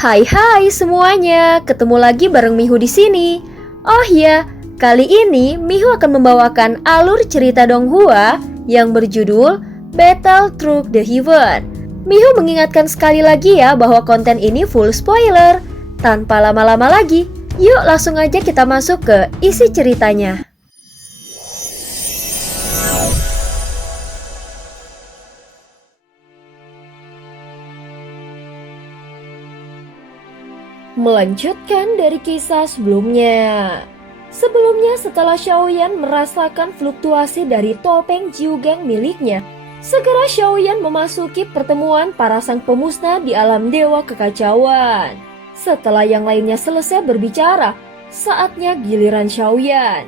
Hai semuanya, ketemu lagi bareng Mihu di sini. Oh ya, kali ini Mihu akan membawakan alur cerita Donghua yang berjudul Battle Through the Heaven. Mihu mengingatkan sekali lagi ya bahwa konten ini full spoiler. Tanpa lama-lama lagi, yuk langsung aja kita masuk ke isi ceritanya. Melanjutkan dari kisah sebelumnya. Sebelumnya setelah Xiaoyan merasakan fluktuasi dari topeng Jiugeng miliknya, segera Xiaoyan memasuki pertemuan para sang pemusnah di alam dewa kekacauan. Setelah yang lainnya selesai berbicara, saatnya giliran Xiaoyan.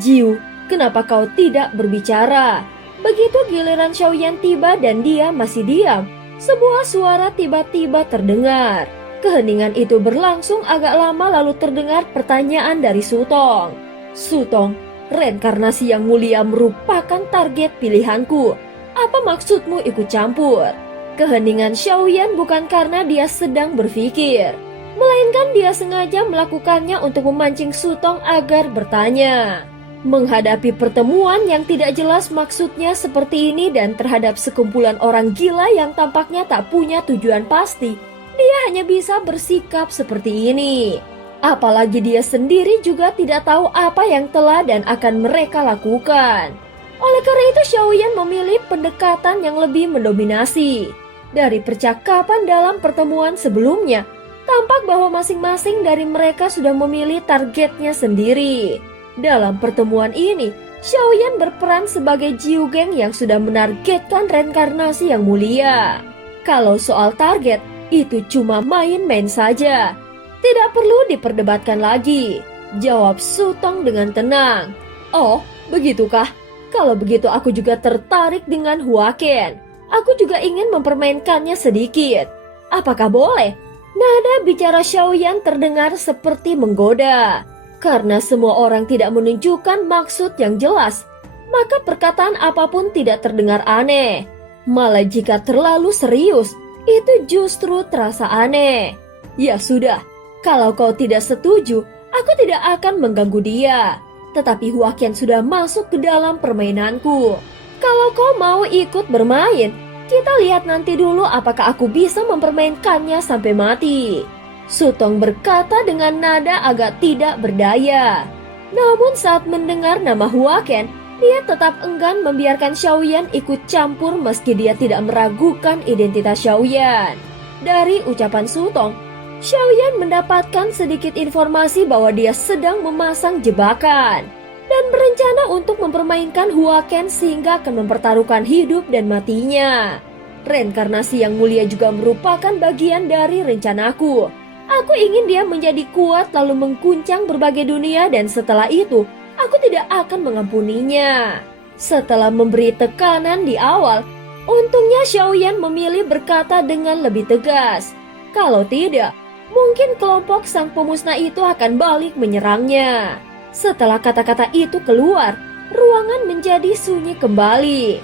Jiu, kenapa kau tidak berbicara? Begitu giliran Xiaoyan tiba dan dia masih diam, sebuah suara tiba-tiba terdengar. Keheningan itu berlangsung agak lama lalu terdengar pertanyaan dari Sutong. Sutong, reinkarnasi yang mulia merupakan target pilihanku. Apa maksudmu ikut campur? Keheningan Xiaoyan bukan karena dia sedang berpikir, melainkan dia sengaja melakukannya untuk memancing Sutong agar bertanya. Menghadapi pertemuan yang tidak jelas maksudnya seperti ini dan terhadap sekumpulan orang gila yang tampaknya tak punya tujuan pasti, dia hanya bisa bersikap seperti ini. Apalagi dia sendiri juga tidak tahu apa yang telah dan akan mereka lakukan. Oleh karena itu Xiaoyan memilih pendekatan yang lebih mendominasi. Dari percakapan dalam pertemuan sebelumnya, tampak bahwa masing-masing dari mereka sudah memilih targetnya sendiri. Dalam pertemuan ini, Xiaoyan berperan sebagai Jiugeng yang sudah menargetkan reinkarnasi yang mulia. Kalau soal target, itu cuma main-main saja. Tidak perlu diperdebatkan lagi, jawab Sutong dengan tenang. Oh, begitukah? Kalau begitu aku juga tertarik dengan Huaken. Aku juga ingin mempermainkannya sedikit. Apakah boleh? Nada bicara Xiaoyan terdengar seperti menggoda. Karena semua orang tidak menunjukkan maksud yang jelas, maka perkataan apapun tidak terdengar aneh. Malah jika terlalu serius, itu justru terasa aneh. Ya sudah, kalau kau tidak setuju, aku tidak akan mengganggu dia. Tetapi Huaken sudah masuk ke dalam permainanku. Kalau kau mau ikut bermain, kita lihat nanti dulu apakah aku bisa mempermainkannya sampai mati. Sutong berkata dengan nada agak tidak berdaya. Namun saat mendengar nama Huaken, dia tetap enggan membiarkan Xiaoyan ikut campur meski dia tidak meragukan identitas Xiaoyan. Dari ucapan Sutong, Xiaoyan mendapatkan sedikit informasi bahwa dia sedang memasang jebakan dan berencana untuk mempermainkan Huaken sehingga akan mempertaruhkan hidup dan matinya. Reinkarnasi yang mulia juga merupakan bagian dari rencanaku. Aku ingin dia menjadi kuat lalu mengguncang berbagai dunia dan setelah itu, aku tidak akan mengampuninya. Setelah memberi tekanan di awal, untungnya Xiaoyan memilih berkata dengan lebih tegas. Kalau tidak, mungkin kelompok sang pemusnah itu akan balik menyerangnya. Setelah kata-kata itu keluar, ruangan menjadi sunyi kembali.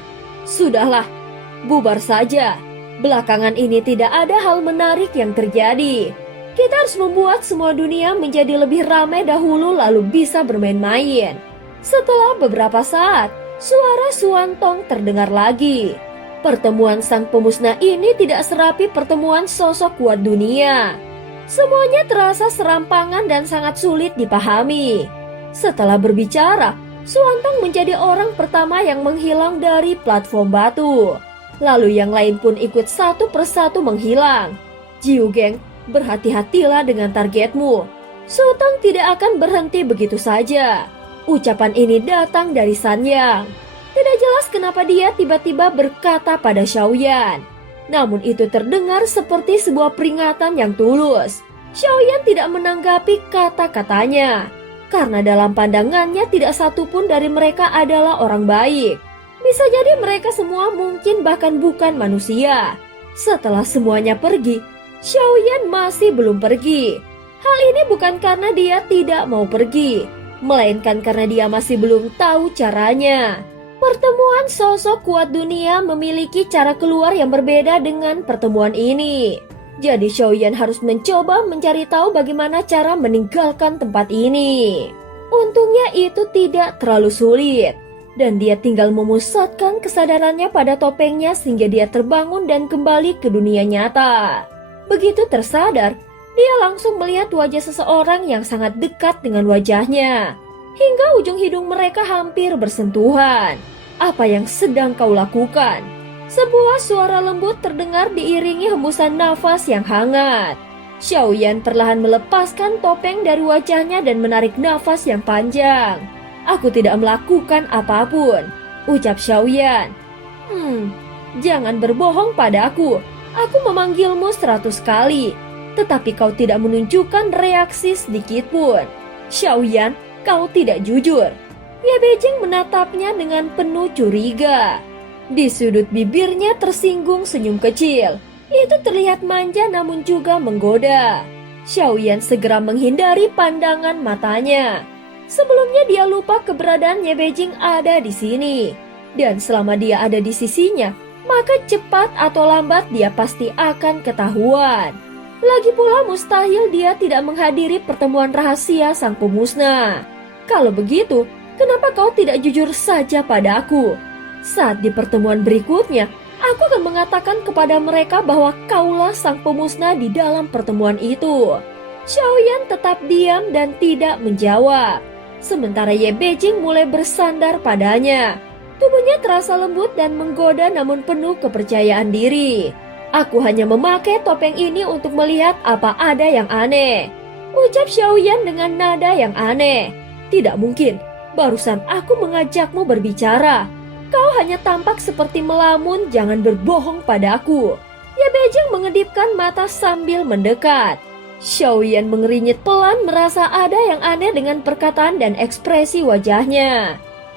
Sudahlah, bubar saja. Belakangan ini tidak ada hal menarik yang terjadi. Kita harus membuat semua dunia menjadi lebih ramai dahulu lalu bisa bermain-main. Setelah beberapa saat, suara Suantong terdengar lagi. Pertemuan sang pemusnah ini tidak serapi pertemuan sosok kuat dunia. Semuanya terasa serampangan dan sangat sulit dipahami. Setelah berbicara, Suantong menjadi orang pertama yang menghilang dari platform batu. Lalu yang lain pun ikut satu persatu menghilang. Jiugeng, berhati-hatilah dengan targetmu. Sutong tidak akan berhenti begitu saja. Ucapan ini datang dari Sanyang. Tidak jelas kenapa dia tiba-tiba berkata pada Xiaoyan. Namun itu terdengar seperti sebuah peringatan yang tulus. Xiaoyan tidak menanggapi kata-katanya. Karena dalam pandangannya tidak satupun dari mereka adalah orang baik. Bisa jadi mereka semua mungkin bahkan bukan manusia. Setelah semuanya pergi, Xiaoyan masih belum pergi. Hal ini bukan karena dia tidak mau pergi, melainkan karena dia masih belum tahu caranya. Pertemuan sosok kuat dunia memiliki cara keluar yang berbeda dengan pertemuan ini. Jadi Xiaoyan harus mencoba mencari tahu bagaimana cara meninggalkan tempat ini. Untungnya itu tidak terlalu sulit, dan dia tinggal memusatkan kesadarannya pada topengnya sehingga dia terbangun dan kembali ke dunia nyata. Begitu tersadar, dia langsung melihat wajah seseorang yang sangat dekat dengan wajahnya. Hingga ujung hidung mereka hampir bersentuhan. Apa yang sedang kau lakukan? Sebuah suara lembut terdengar diiringi hembusan nafas yang hangat. Xiaoyan perlahan melepaskan topeng dari wajahnya dan menarik nafas yang panjang. Aku tidak melakukan apapun, ucap Xiaoyan. Jangan berbohong padaku. Aku memanggilmu 100 kali, tetapi kau tidak menunjukkan reaksi sedikit pun. Xiaoyan, kau tidak jujur. Ye Beijing menatapnya dengan penuh curiga. Di sudut bibirnya tersinggung senyum kecil. Itu terlihat manja namun juga menggoda. Xiaoyan segera menghindari pandangan matanya. Sebelumnya dia lupa keberadaan Ye Beijing ada di sini. Dan selama dia ada di sisinya, maka cepat atau lambat dia pasti akan ketahuan. Lagi pula mustahil dia tidak menghadiri pertemuan rahasia sang pemusnah. Kalau begitu, kenapa kau tidak jujur saja padaku? Saat di pertemuan berikutnya, aku akan mengatakan kepada mereka bahwa kaulah sang pemusnah di dalam pertemuan itu. Xiaoyan tetap diam dan tidak menjawab. Sementara Ye Beijing mulai bersandar padanya. Tubuhnya terasa lembut dan menggoda namun penuh kepercayaan diri. Aku hanya memakai topeng ini untuk melihat apa ada yang aneh, ucap Xiaoyan dengan nada yang aneh. Tidak mungkin, barusan aku mengajakmu berbicara. Kau hanya tampak seperti melamun, jangan berbohong padaku. Ye Beijing mengedipkan mata sambil mendekat. Xiaoyan mengernyit pelan merasa ada yang aneh dengan perkataan dan ekspresi wajahnya.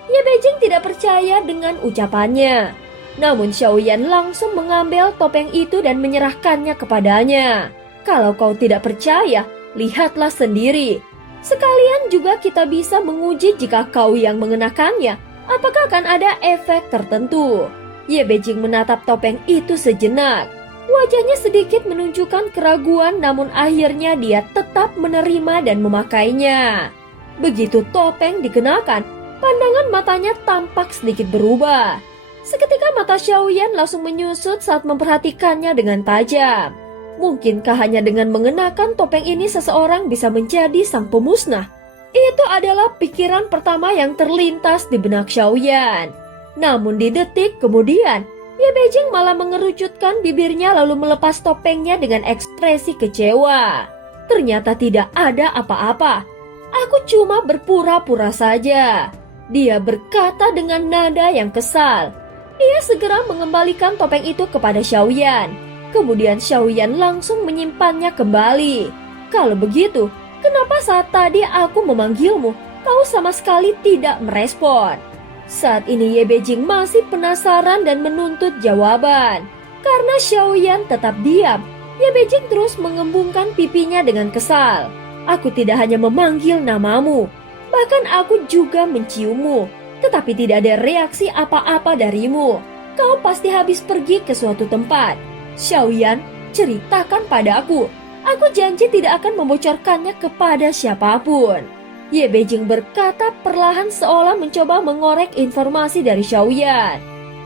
Ye Beijing tidak percaya dengan ucapannya. Namun Xiaoyan langsung mengambil topeng itu dan menyerahkannya kepadanya. Kalau kau tidak percaya, lihatlah sendiri. Sekalian juga kita bisa menguji jika kau yang mengenakannya, apakah akan ada efek tertentu. Ye Beijing menatap topeng itu sejenak. Wajahnya sedikit menunjukkan keraguan namun akhirnya dia tetap menerima dan memakainya. Begitu topeng dikenakan, pandangan matanya tampak sedikit berubah. Seketika mata Xiaoyan langsung menyusut saat memperhatikannya dengan tajam. Mungkinkah hanya dengan mengenakan topeng ini seseorang bisa menjadi sang pemusnah? Itu adalah pikiran pertama yang terlintas di benak Xiaoyan. Namun di detik kemudian, Ye Beijing malah mengerucutkan bibirnya lalu melepas topengnya dengan ekspresi kecewa. Ternyata tidak ada apa-apa. Aku cuma berpura-pura saja. Dia berkata dengan nada yang kesal. Dia segera mengembalikan topeng itu kepada Xiaoyan. Kemudian Xiaoyan langsung menyimpannya kembali. Kalau begitu, kenapa saat tadi aku memanggilmu, kau sama sekali tidak merespon? Saat ini Ye Beijing masih penasaran dan menuntut jawaban. Karena Xiaoyan tetap diam, Ye Beijing terus mengembungkan pipinya dengan kesal. Aku tidak hanya memanggil namamu, bahkan aku juga menciummu, tetapi tidak ada reaksi apa-apa darimu. Kau pasti habis pergi ke suatu tempat. Xiaoyan, ceritakan padaku. Aku janji tidak akan membocorkannya kepada siapapun. Ye Beijing berkata perlahan seolah mencoba mengorek informasi dari Xiaoyan.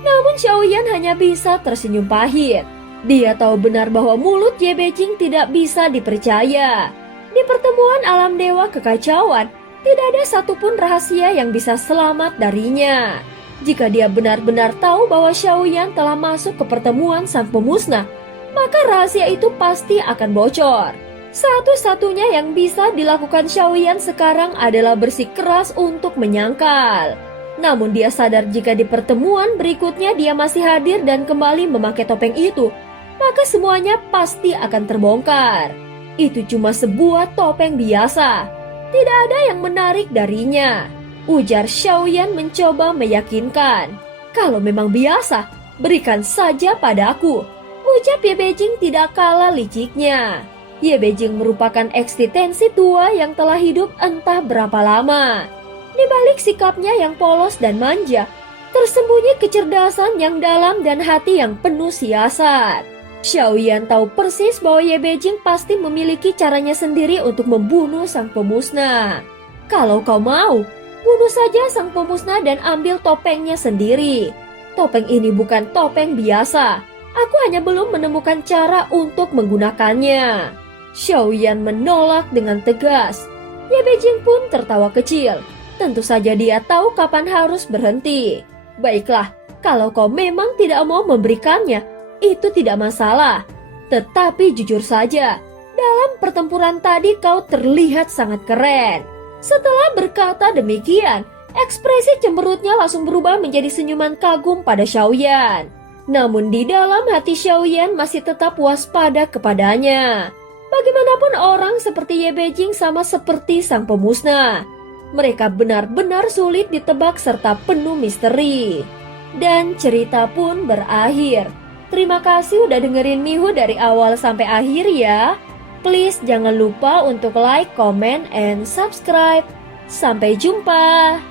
Namun Xiaoyan hanya bisa tersenyum pahit. Dia tahu benar bahwa mulut Ye Beijing tidak bisa dipercaya. Di pertemuan alam dewa kekacauan, tidak ada satupun rahasia yang bisa selamat darinya. Jika dia benar-benar tahu bahwa Xiaoyan telah masuk ke pertemuan sang pemusnah, maka rahasia itu pasti akan bocor. Satu-satunya yang bisa dilakukan Xiaoyan sekarang adalah bersikeras untuk menyangkal. Namun dia sadar jika di pertemuan berikutnya dia masih hadir dan kembali memakai topeng itu, maka semuanya pasti akan terbongkar. Itu cuma sebuah topeng biasa. Tidak ada yang menarik darinya, ujar Xiaoyan mencoba meyakinkan. Kalau memang biasa, berikan saja padaku, ucap Ye Beijing tidak kalah liciknya. Ye Beijing merupakan eksistensi tua yang telah hidup entah berapa lama. Di balik sikapnya yang polos dan manja, tersembunyi kecerdasan yang dalam dan hati yang penuh siasat. Xiaoyan tahu persis bahwa Ye Beijing pasti memiliki caranya sendiri untuk membunuh sang pemusnah. Kalau kau mau, bunuh saja sang pemusnah dan ambil topengnya sendiri. Topeng ini bukan topeng biasa. Aku hanya belum menemukan cara untuk menggunakannya. Xiaoyan menolak dengan tegas. Ye Beijing pun tertawa kecil. Tentu saja dia tahu kapan harus berhenti. Baiklah, kalau kau memang tidak mau memberikannya, itu tidak masalah. Tetapi jujur saja, dalam pertempuran tadi kau terlihat sangat keren. Setelah berkata demikian, ekspresi cemberutnya langsung berubah menjadi senyuman kagum pada Xiaoyan. Namun di dalam hati Xiaoyan masih tetap waspada kepadanya. Bagaimanapun orang seperti Ye Beijing sama seperti sang pemusnah. Mereka benar-benar sulit ditebak serta penuh misteri. Dan cerita pun berakhir. Terima kasih udah dengerin Mihu dari awal sampai akhir ya. Please jangan lupa untuk like, comment, and subscribe. Sampai jumpa.